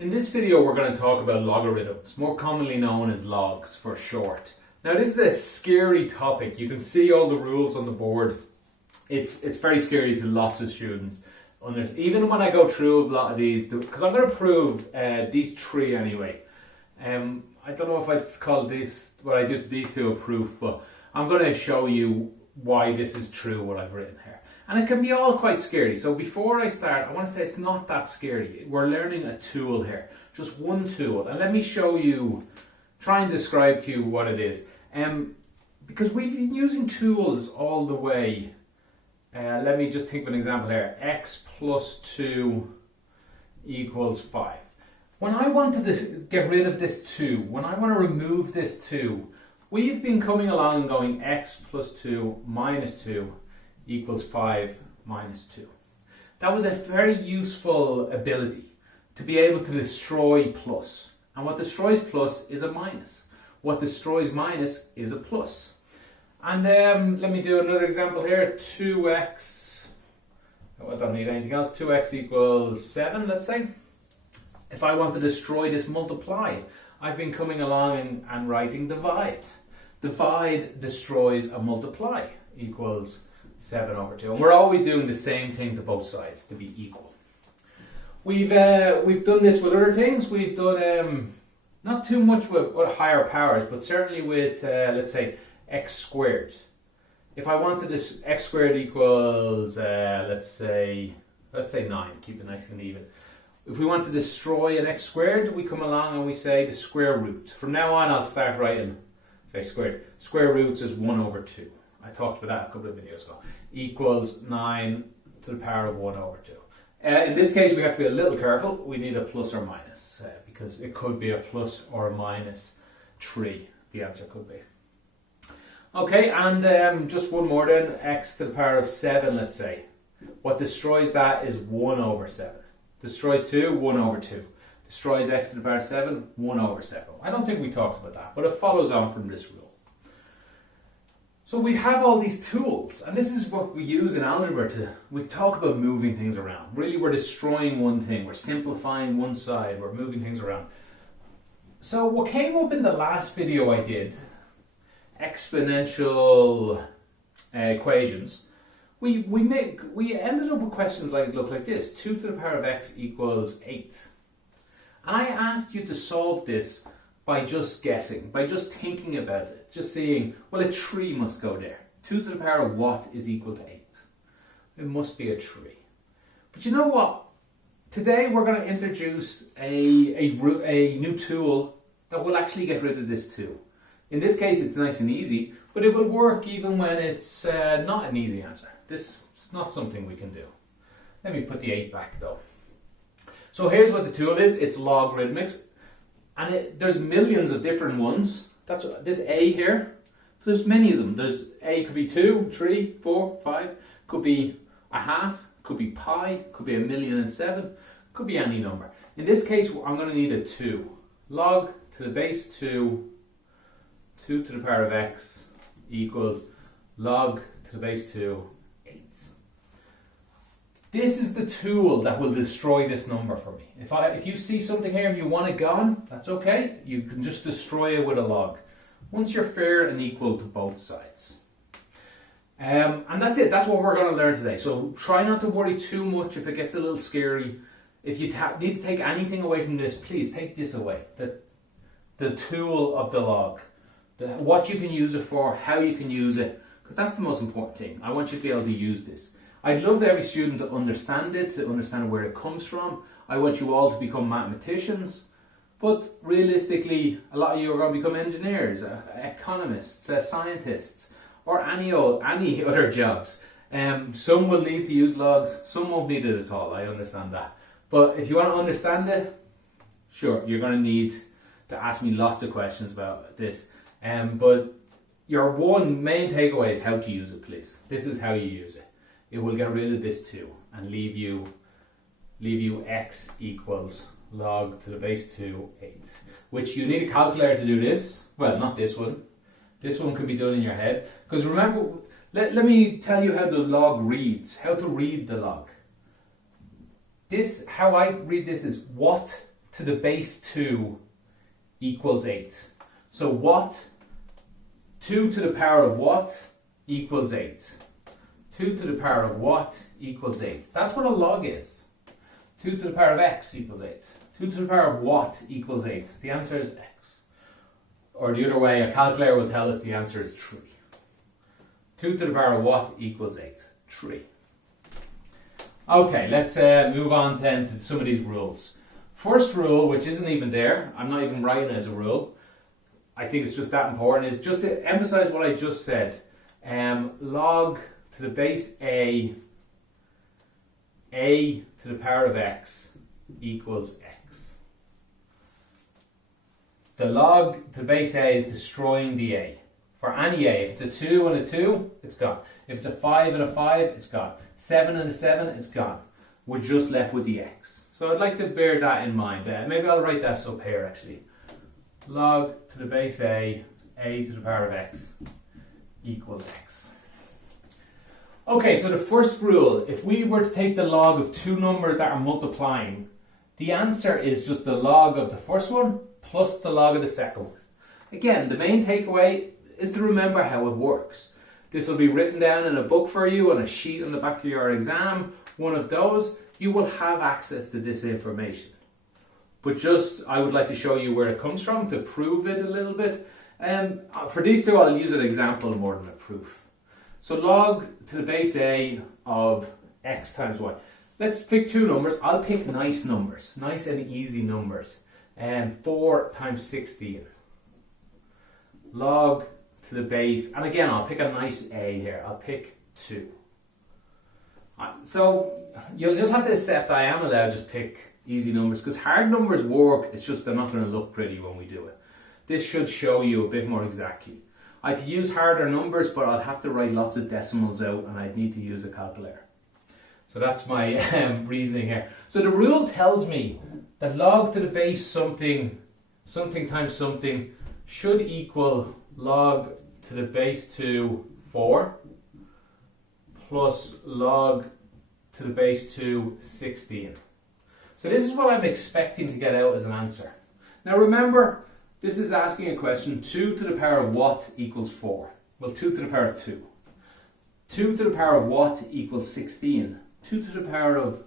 In this video we're going to talk about logarithms, more commonly known as logs for short. Now this is a scary topic. You can see all the rules on the board. It's very scary to lots of students. Even when I go through a lot of these, because I'm going to prove these three anyway. I don't know if I'd call this, what I do to these two, a proof, but I'm going to show you why this is true, what I've written here. And it can be all quite scary. So before I start, I want to say it's not that scary. We're learning a tool here, just one tool. And let me show you, try and describe to you what it is. Because we've been using tools all the way. Let me just think of an example here. X plus 2 equals 5. When I wanted to get rid of this 2, when I want to remove this 2, we've been coming along and going x plus 2 minus 2 equals 5 minus 2. That was a very useful ability to be able to destroy plus. And what destroys plus is a minus. What destroys minus is a plus. And let me do another example here. 2x, I don't need anything else, 2x equals 7, let's say. If I want to destroy this multiply, I've been coming along and writing divide. Divide destroys a multiply, equals 7 over 2. And we're always doing the same thing to both sides to be equal. We've done this with other things. We've done not too much with higher powers, but certainly with let's say x squared. If I wanted this x squared equals let's say 9, keep it nice and even. If we want to destroy an x squared, we come along and we say the square root. From now on, I'll start writing say squared. Square roots is 1 over 2. I talked about that a couple of videos ago. Equals 9 to the power of 1 over 2. In this case, we have to be a little careful. We need a plus or minus because it could be a plus or a minus 3. The answer could be. Okay, and just one more then. X to the power of 7, let's say. What destroys that is 1 over 7. Destroys 2, 1 over 2. Destroys x to the power of 7, 1 over 7. I don't think we talked about that, but it follows on from this rule. So we have all these tools, and this is what we use in algebra we talk about moving things around. Really, we're destroying one thing, we're simplifying one side, we're moving things around. So what came up in the last video I did, exponential equations, we ended up with questions look like this. 2 to the power of x equals 8. And I asked you to solve this by just guessing, by just thinking about it, just saying, well, a 3 must go there. 2 to the power of what is equal to 8? It must be a 3. But you know what? Today we're going to introduce a new tool that will actually get rid of this 2. In this case, it's nice and easy, but it will work even when it's not an easy answer. This is not something we can do. Let me put the 8 back though. So here's what the tool is. It's logarithmics. And there's millions of different ones. That's this a here. So there's many of them. There's a could be 2, 3, 4, 5. Could be a half. Could be pi. Could be 1,000,007. Could be any number. In this case, I'm going to need a 2. Log to the base 2. 2 to the power of x equals log to the base 2, 8. This is the tool that will destroy this number for me. If you see something here and you want it gone, that's okay. You can just destroy it with a log. Once you're fair and equal to both sides. And that's it. That's what we're going to learn today. So try not to worry too much if it gets a little scary. If you need to take anything away from this, please take this away. The tool of the log. What you can use it for, how you can use it. Because that's the most important thing. I want you to be able to use this. I'd love every student to understand it, to understand where it comes from. I want you all to become mathematicians. But realistically, a lot of you are going to become engineers, economists, scientists, or any other jobs. Some will need to use logs, some won't need it at all. I understand that. But if you want to understand it, sure, you're going to need to ask me lots of questions about this. But your one main takeaway is how to use it, please. This is how you use it. It will get rid of this 2 and leave you x equals log to the base 2, 8. Which you need a calculator to do this. Well, not this one. This one can be done in your head. Because remember, let me tell you how the log reads, how to read the log. How I read this is what to the base 2 equals 8. So what? 2 to the power of what equals 8. 2 to the power of what equals 8. That's what a log is. 2 to the power of x equals 8. 2 to the power of what equals 8. The answer is x. Or the other way, a calculator will tell us the answer is 3. 2 to the power of what equals 8. 3. Okay, let's move on then to some of these rules. First rule, which isn't even there, I'm not even writing it as a rule, I think it's just that important, is just to emphasize what I just said. Log to the base a to the power of x equals x. The log to the base a is destroying the a. For any a, if it's a 2 and a 2, it's gone. If it's a 5 and a 5, it's gone. 7 and a 7, it's gone. We're just left with the x. So I'd like to bear that in mind. Maybe I'll write that up here actually. Log to the base a to the power of x equals x. Okay, so the first rule, if we were to take the log of two numbers that are multiplying, the answer is just the log of the first one plus the log of the second one. Again, the main takeaway is to remember how it works. This will be written down in a book for you on a sheet on the back of your exam, one of those. You will have access to this information. But just, I would like to show you where it comes from to prove it a little bit. For these two, I'll use an example more than a proof. So log to the base a of x times y. Let's pick two numbers. I'll pick nice numbers, nice and easy numbers. 4 times 16. Log to the base, and again, I'll pick a nice a here. I'll pick 2. So you'll just have to accept I am allowed to just pick easy numbers, because hard numbers work, it's just they're not going to look pretty when we do it. This should show you a bit more exactly. I could use harder numbers, but I'd have to write lots of decimals out and I'd need to use a calculator. So that's my reasoning here. So the rule tells me that log to the base something times something should equal log to the base 2 4 plus log to the base 2 16. So this is what I'm expecting to get out as an answer. Now remember, this is asking a question, 2 to the power of what equals 4? Well, 2 to the power of 2. 2 to the power of what equals 16? 2 to the power of,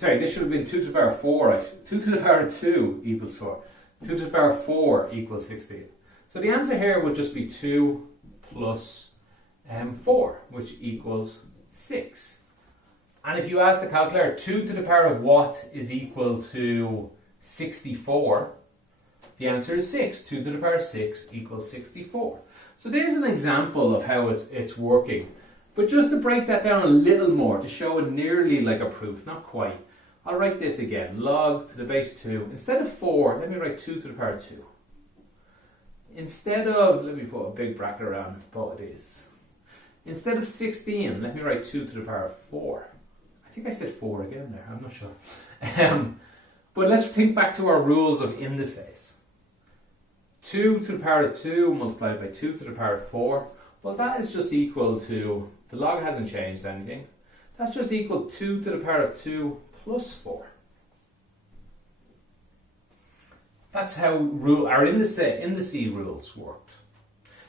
this should have been 2 to the power of 4, right? 2 to the power of 2 equals 4. 2 to the power of 4 equals 16. So the answer here would just be 2 plus 4, which equals 6. And if you ask the calculator, 2 to the power of what is equal to 64, the answer is 6. 2 to the power of 6 equals 64. So there's an example of how it's working. But just to break that down a little more, to show it nearly like a proof, not quite, I'll write this again. Log to the base 2. Instead of 4, let me write 2 to the power of 2. Instead of, let me put a big bracket around both of these. Instead of 16, let me write 2 to the power of 4. I think I said 4 again there, I'm not sure. But let's think back to our rules of indices. 2 to the power of 2 multiplied by 2 to the power of 4. Well, that is just equal to, the log hasn't changed anything. That's just equal to 2 to the power of 2 plus 4. That's how our indice rules worked.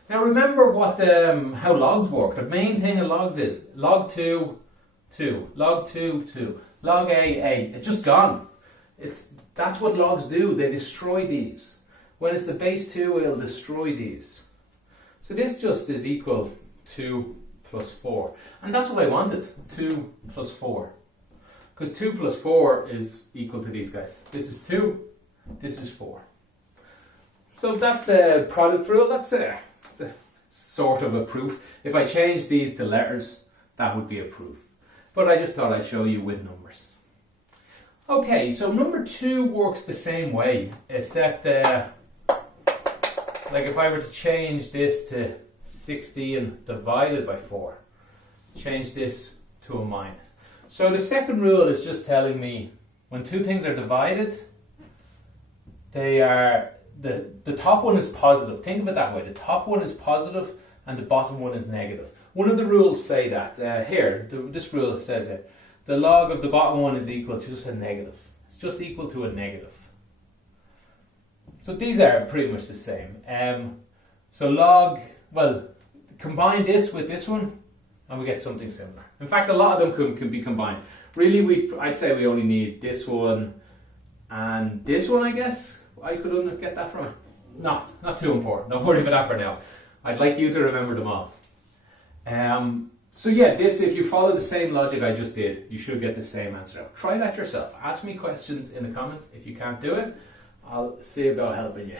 Now remember what how logs work. The main thing of logs is log 2, 2, log 2, 2, log a. It's just gone. That's what logs do. They destroy these. When it's the base 2, it'll destroy these. So this just is equal to 2 plus 4. And that's what I wanted, 2 plus 4. Because 2 plus 4 is equal to these guys. This is 2, this is 4. So that's a product rule. That's a sort of a proof. If I change these to letters, that would be a proof. But I just thought I'd show you with numbers. Okay, so number 2 works the same way, except like if I were to change this to 16 divided by 4, change this to a minus. So the second rule is just telling me when two things are divided, they are, the top one is positive. Think of it that way. The top one is positive and the bottom one is negative. One of the rules say that. This rule says it. The log of the bottom one is equal to just a negative. is just equal to a negative. So these are pretty much the same. So log, well, combine this with this one and we get something similar. In fact, a lot of them can be combined. Really, I'd say we only need this one and this one, I guess. I could get that from it. Not too important. Don't worry about that for now. I'd like you to remember them all. So yeah, if you follow the same logic I just did, you should get the same answer out. Try that yourself. Ask me questions in the comments. If you can't do it, I'll see about helping you.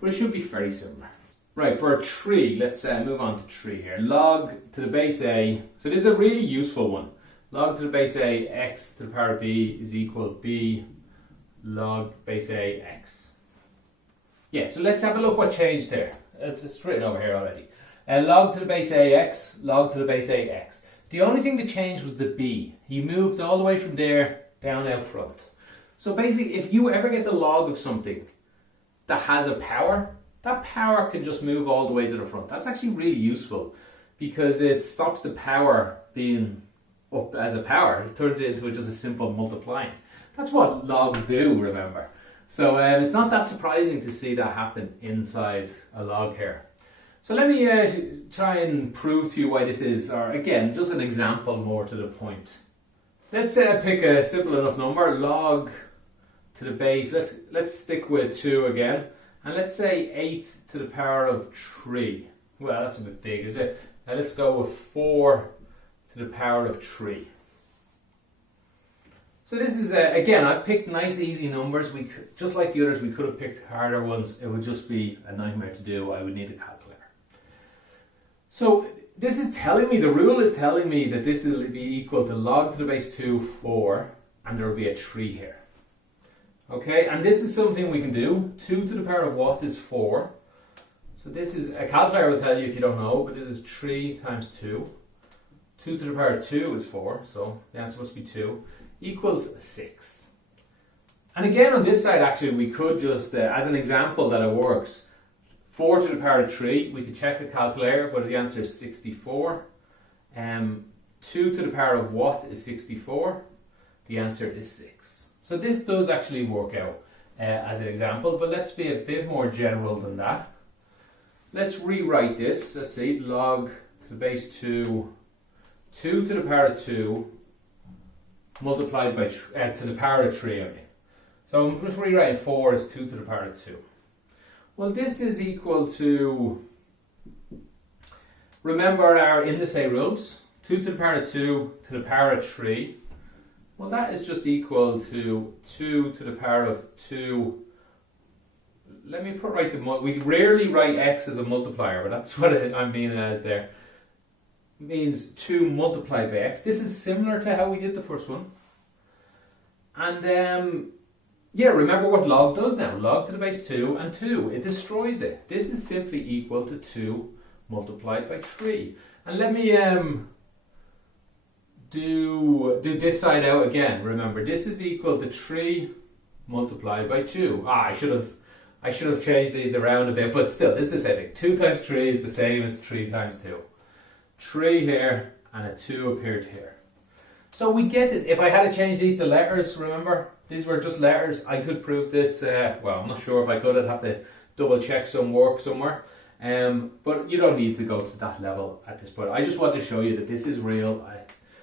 But it should be very similar. Right, for a tree, let's move on to tree here. Log to the base a, so this is a really useful one. Log to the base a, x to the power of b is equal b log base a x. Yeah, so let's have a look what changed there. It's written over here already. Log to the base a x, log to the base a x. The only thing that changed was the b. He moved all the way from there down out front. So basically, if you ever get the log of something that has a power, that power can just move all the way to the front. That's actually really useful because it stops the power being up as a power. It turns it into just a simple multiplying. That's what logs do, remember. So it's not that surprising to see that happen inside a log here. So let me try and prove to you why this is, or again, just an example more to the point. Let's pick a simple enough number, log to the base. Let's stick with 2 again. And let's say 8 to the power of 3. Well, that's a bit big, is it? Now let's go with 4 to the power of 3. So this is, again, I've picked nice easy numbers. Just like the others, we could have picked harder ones. It would just be a nightmare to do. I would need a calculator. So this is telling me, the rule is telling me that this will be equal to log to the base 2, 4, and there will be a 3 here. Okay, and this is something we can do. 2 to the power of what is 4? So this is, a calculator will tell you if you don't know, but this is 3 times 2. 2 to the power of 2 is 4, so the answer must be 2, equals 6. And again on this side actually we could just, as an example that it works, 4 to the power of 3, we could check a calculator, but the answer is 64. 2 to the power of what is 64? The answer is 6. So this does actually work out as an example, but let's be a bit more general than that. Let's rewrite this. Let's see, log to the base 2, 2 to the power of 2, multiplied by, to the power of 3 only. So I'm just rewriting 4 as 2 to the power of 2. Well, this is equal to, remember our indices rules, 2 to the power of 2 to the power of 3. Well, that is just equal to 2 to the power of 2. Let me write we rarely write x as a multiplier, but that's what I mean as there. It means 2 multiplied by x. This is similar to how we did the first one. And yeah, remember what log does now. Log to the base 2 and 2. It destroys it. This is simply equal to 2 multiplied by 3. And let me do this side out again. Remember, this is equal to 3 multiplied by 2. I should have changed these around a bit, but still, this is the same thing. 2 times 3 is the same as 3 times 2. 3 here and a 2 appeared here. So we get this. If I had to change these to letters, remember, these were just letters. I could prove this. Well, I'm not sure if I could. I'd have to double check some work somewhere. But you don't need to go to that level at this point. I just want to show you that this is real.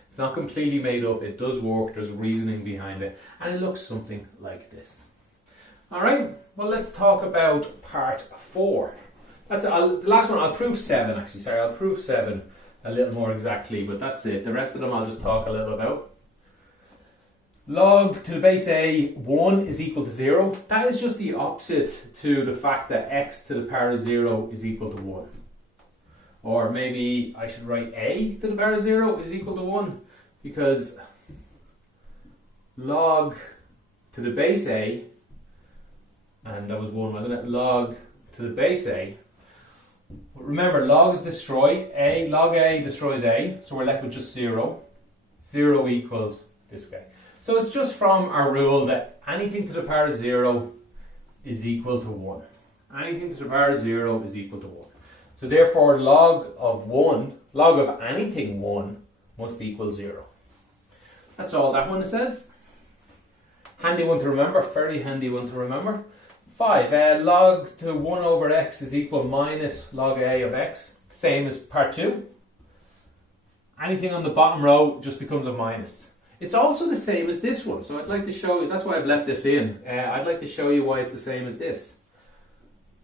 It's not completely made up. It does work. There's reasoning behind it. And it looks something like this. All right. Well, let's talk about part 4. That's the last one. I'll prove 7 actually. Sorry, I'll prove 7 a little more exactly, but that's it. The rest of them I'll just talk a little about. Log to the base a 1 is equal to 0. That is just the opposite to the fact that x to the power of 0 is equal to 1. Or maybe I should write a to the power of 0 is equal to 1, because log to the base a, and that was 1, wasn't it? Log to the base a. Remember, logs destroy a. Log a destroys a, so we're left with just 0. 0 equals this guy. So it's just from our rule that anything to the power of 0 is equal to 1. Anything to the power of 0 is equal to 1. So therefore log of anything 1 must equal 0. That's all that one says. Handy one to remember, very handy one to remember. 5, log to 1 over x is equal minus log a of x. Same as part 2. Anything on the bottom row just becomes a minus. It's also the same as this one, so I'd like to show you, that's why I've left this in. I'd like to show you why it's the same as this.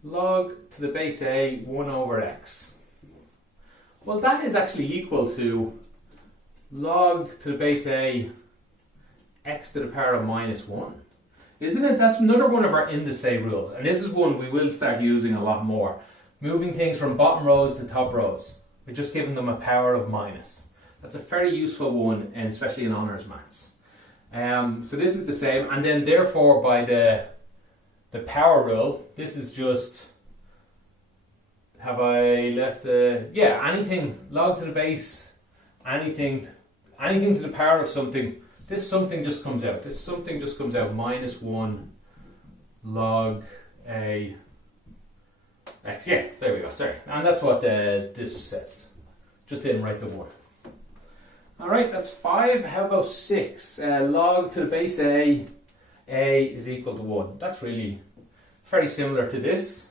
Log to the base a 1 over x. Well, that is actually equal to log to the base a x to the power of minus 1. Isn't it? That's another one of our indices rules, and this is one we will start using a lot more. Moving things from bottom rows to top rows. We're just giving them a power of minus. That's a very useful one, and especially in honours maths. So this is the same, and then therefore by the power rule, this is just, have I left anything, log to the base, anything to the power of something. This something just comes out. This something just comes out. Minus 1 log a x. Yeah, there we go. Sorry. And that's what this says. Just didn't write the 1. Alright, that's 5. How about 6? Log to the base a is equal to 1. That's really very similar to this.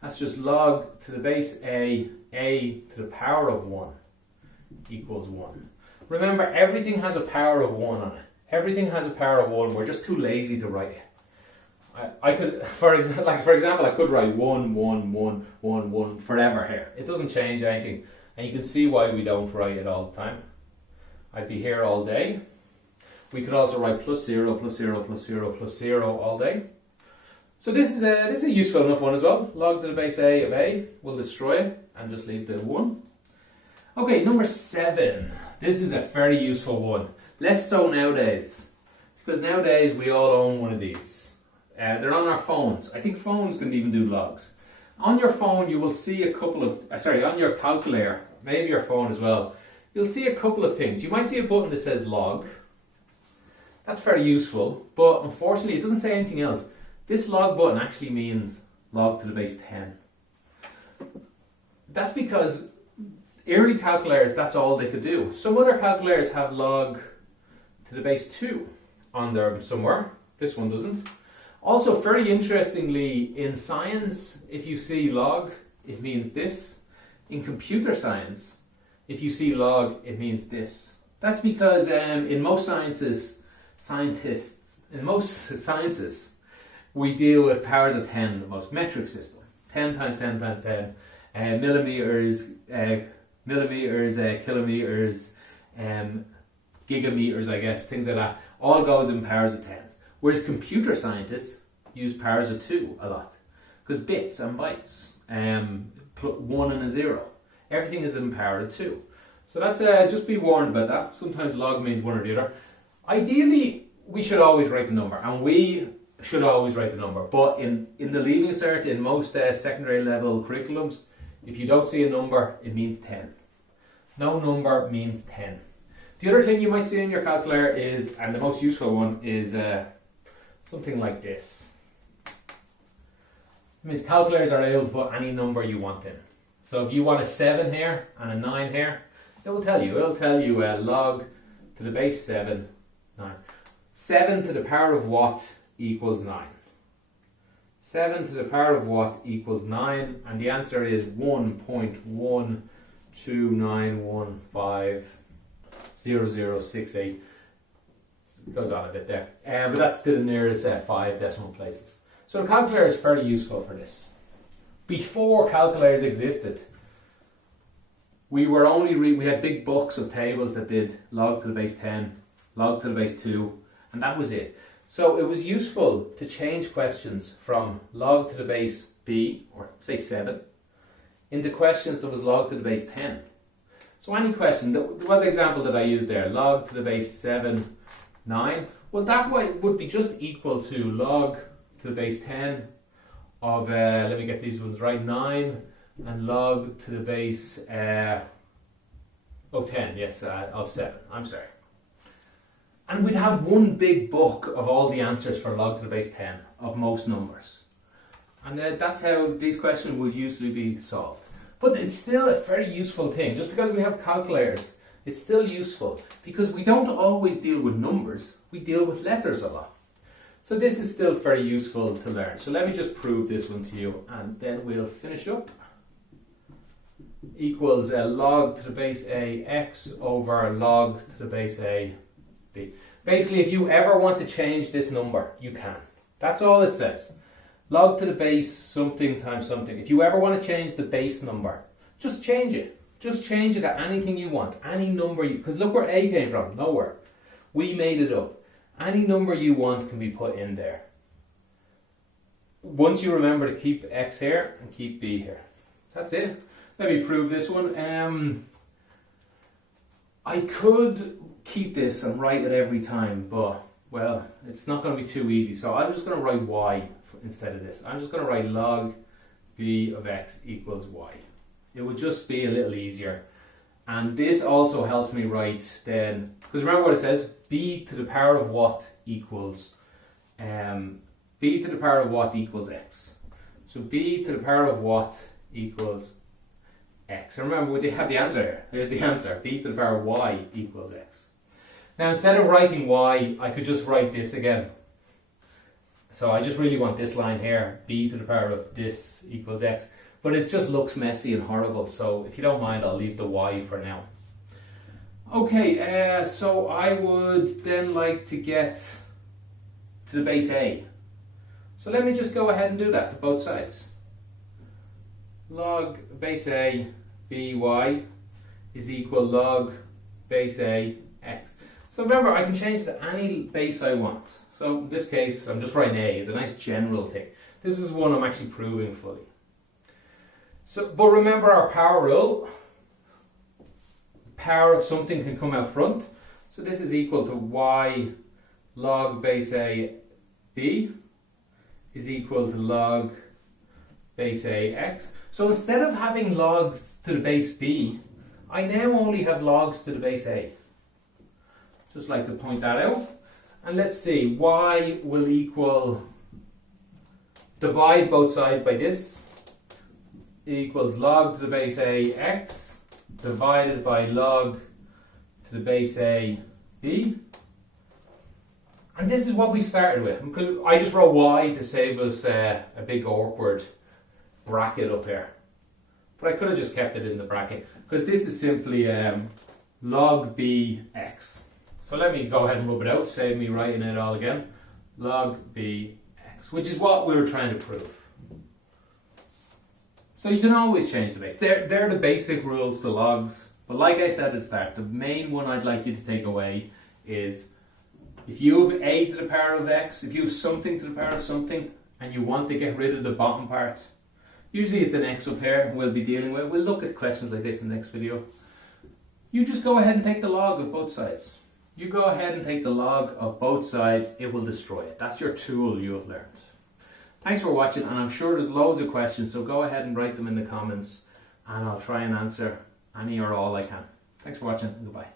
That's just log to the base a to the power of 1 equals 1. Remember, everything has a power of 1 on it. Everything has a power of 1. We're just too lazy to write it. I could, for example, I could write 1, 1, 1, 1, 1 forever here. It doesn't change anything. And you can see why we don't write it all the time. I'd be here all day. We could also write plus 0, plus 0, plus 0, plus 0 all day. So this is a useful enough one as well. Log to the base a of a. We'll destroy it and just leave the 1. Okay, number 7. This is a very useful one. Less so nowadays, because nowadays we all own one of these. They're on our phones. I think phones can even do logs. On your phone you will see a couple of, on your calculator, maybe your phone as well, you'll see a couple of things. You might see a button that says log. That's very useful, but unfortunately it doesn't say anything else. This log button actually means log to the base 10. That's because early calculators, that's all they could do. Some other calculators have log to the base 2 on there somewhere. This one doesn't. Also, very interestingly, in science, if you see log, it means this. In computer science, if you see log, it means this. That's because in most sciences, we deal with powers of 10, the most metric system. 10 times 10 times 10, millimeters, kilometers, gigameters, I guess, things like that. All goes in powers of 10. Whereas computer scientists use powers of 2 a lot. Because bits and bytes, 1 and a 0. Everything is in power of 2. So that's just be warned about that. Sometimes log means one or the other. Ideally, we should always write the number. And we should always write the number. But in the Leaving Cert, in most secondary level curriculums, if you don't see a number, it means 10. No number means 10. The other thing you might see in your calculator is, and the most useful one, is something like this. It means calculators are able to put any number you want in. So if you want a 7 here and a 9 here, it will tell you. It will tell you log to the base 7, 9. 7 to the power of what equals 9. 7 to the power of what equals 9, and the answer is 1.129150068. It goes on a bit there, but that's to the nearest 5 decimal places. So the calculator is fairly useful for this. Before calculators existed, we had big books of tables that did log to the base 10, log to the base 2, and that was it. So it was useful to change questions from log to the base b, or say 7, into questions that was log to the base 10. So any question, what example did I use there? Log to the base 7, 9. Well, that would be just equal to log to the base 10 of, let me get these ones right, 9, and log to the base, 10, yes, of 7, I'm sorry. And we'd have one big book of all the answers for log to the base 10 of most numbers. And that's how these questions would usually be solved. But it's still a very useful thing. Just because we have calculators It's still useful because we don't always deal with numbers, we deal with letters a lot. So this is still very useful to learn. So let me just prove this one to you and then we'll finish up. Equals log to the base a x over log to the base a b. Basically, if you ever want to change this number, you can. That's all it says. Log to the base something times something. If you ever want to change the base number, just change it. Just change it to anything you want. Any number you, because look where a came from, nowhere. We made it up. Any number you want can be put in there. Once you remember to keep x here and keep b here. That's it. Let me prove this one. I could keep this and write it every time, but well, it's not going to be too easy. So I'm just going to write y instead of this. I'm just going to write log b of x equals y. It would just be a little easier. And this also helps me write then, because remember what it says, b to the power of what equals, b to the power of what equals x. So b to the power of what equals x. And remember, we have the answer here. Here's the answer, b to the power of y equals x. Now instead of writing y, I could just write this again. So I just really want this line here, b to the power of this equals x. But it just looks messy and horrible, so if you don't mind, I'll leave the y for now. Okay, so I would then like to get to the base a. So let me just go ahead and do that to both sides. Log base a by is equal log base a x. So remember, I can change to any base I want. So in this case, I'm just writing a. It's a nice general thing. This is one I'm actually proving fully. So, but remember our power rule. Power of something can come out front. So this is equal to y log base a b is equal to log base a x. So instead of having log to the base b, I now only have logs to the base a. Just like to point that out. And let's see, y will equal, divide both sides by this, equals log to the base a x divided by log to the base a b. And this is what we started with. Because I just wrote y to save us a big awkward bracket up here. But I could have just kept it in the bracket. Because this is simply log b x. So let me go ahead and rub it out, save me writing it all again. Log b x, which is what we were trying to prove. So you can always change the base. They're the basic rules to logs. But like I said at the start, the main one I'd like you to take away is if you have a to the power of x, if you have something to the power of something, and you want to get rid of the bottom part, usually it's an x up here we'll be dealing with. We'll look at questions like this in the next video. You just go ahead and take the log of both sides. You go ahead and take the log of both sides, it will destroy it. That's your tool you have learned. Thanks for watching, and I'm sure there's loads of questions, so go ahead and write them in the comments and I'll try and answer any or all I can. Thanks for watching, and goodbye.